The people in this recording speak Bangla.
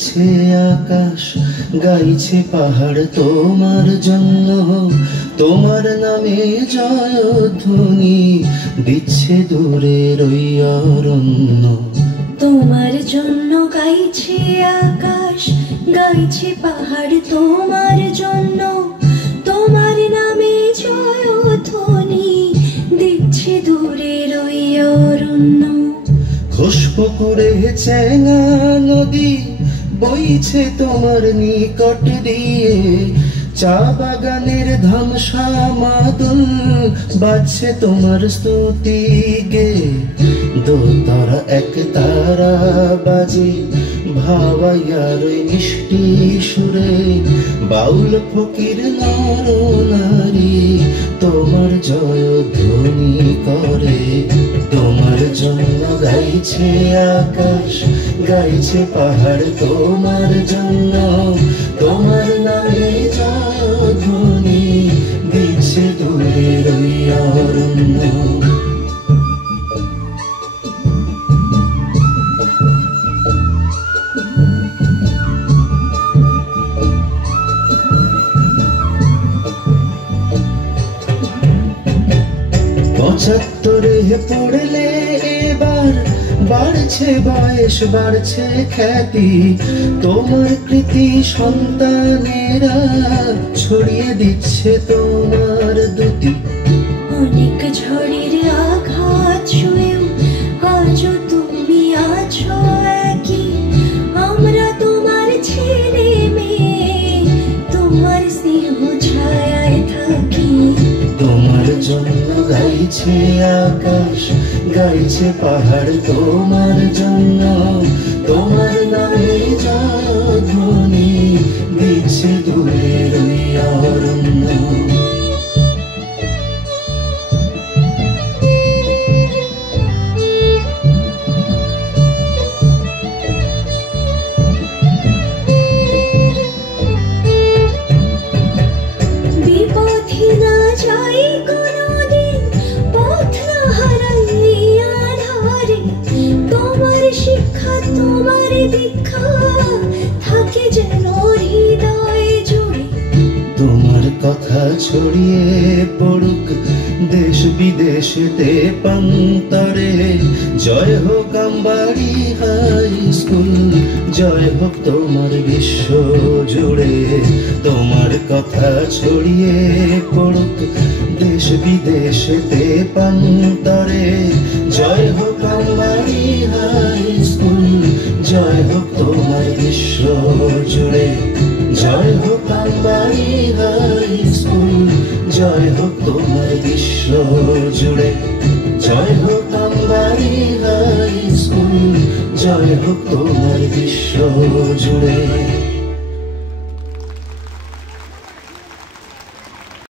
গাইছে আকাশ, গাইছে পাহাড় তোমার জন্য, তোমার নামে জয়ধ্বনি দিচ্ছে দূরের ওই অরণ্য। তোমার জন্য গাইছে আকাশ, গাইছে পাহাড় তোমার জন্য, তোমার নামে জয়ধ্বনি দিচ্ছে দূরের ওই অরণ্য। খোশপুকুরে চেঙ্গা নদী বইছে তোমার নিকট দিয়ে, চা বাগানের ধামসা মাদল বাজছে তোমার স্তুতি গে। দোতারা এক তারা বাজে ভাবাইয়ার ওই মিষ্টি সুরে, বাউল ফকির নর নারী তোমার জয়ধ্বনি করে। তোমার জন্য গাইছে আকাশ, গাইছে পাহাড় তোমার জন্য, তোমার নামে জয়ধ্বনি দিচ্ছে দূরের ওই অরণ্য। পঁচাত্তরে পড়লে এবার বাড়ছে বয়স, বাড়ছে খ্যাতি, তোমার কৃতি সন্তানেরা ছড়িয়ে দিচ্ছে তোমার দুটি। অনেক ঝড়ের আঘাত শুয়েও আজও তুমি আছো একই, আমরা তোমার ছেলে মেয়ে, তোমার স্নেহ ছায়ায় থাকি। তোমার জন্য গাইছে আকাশ, গাইছে পাহাড় তোমার জন্য, তোমার নামে জয়ধ্বনি দিচ্ছে দূরের ওই অরণ্য। বিপথে না যাই কোনোদিন, পথ না হারাই আধারে, তোমার শিক্ষা তোমার দীক্ষা থাকে যেন হৃদয় জুড়ে। তোমার কথা ছড়িয়ে পড়ুক দেশ বিদেশেতে প্রান্তরে, জয় হোক আমবাড়ি হাই স্কুল, জয় হোক তোমার বিশ্ব জুড়ে। তোমার কথা ছড়িয়ে পড়ুক দেশ বিদেশেতে প্রান্তরে, জয় হোক আমবাড়ি হাই স্কুল, জয় হোক তোমার বিশ্ব জুড়ে। জয় হোক আমবাড়ি হাই স্কুল, জয় হোক তোমার বিশ্ব জুড়ে। জয় হোক আমবাড়ি হাই স্কুল, জয় হোক তোমার বিশ্ব জুড়ে।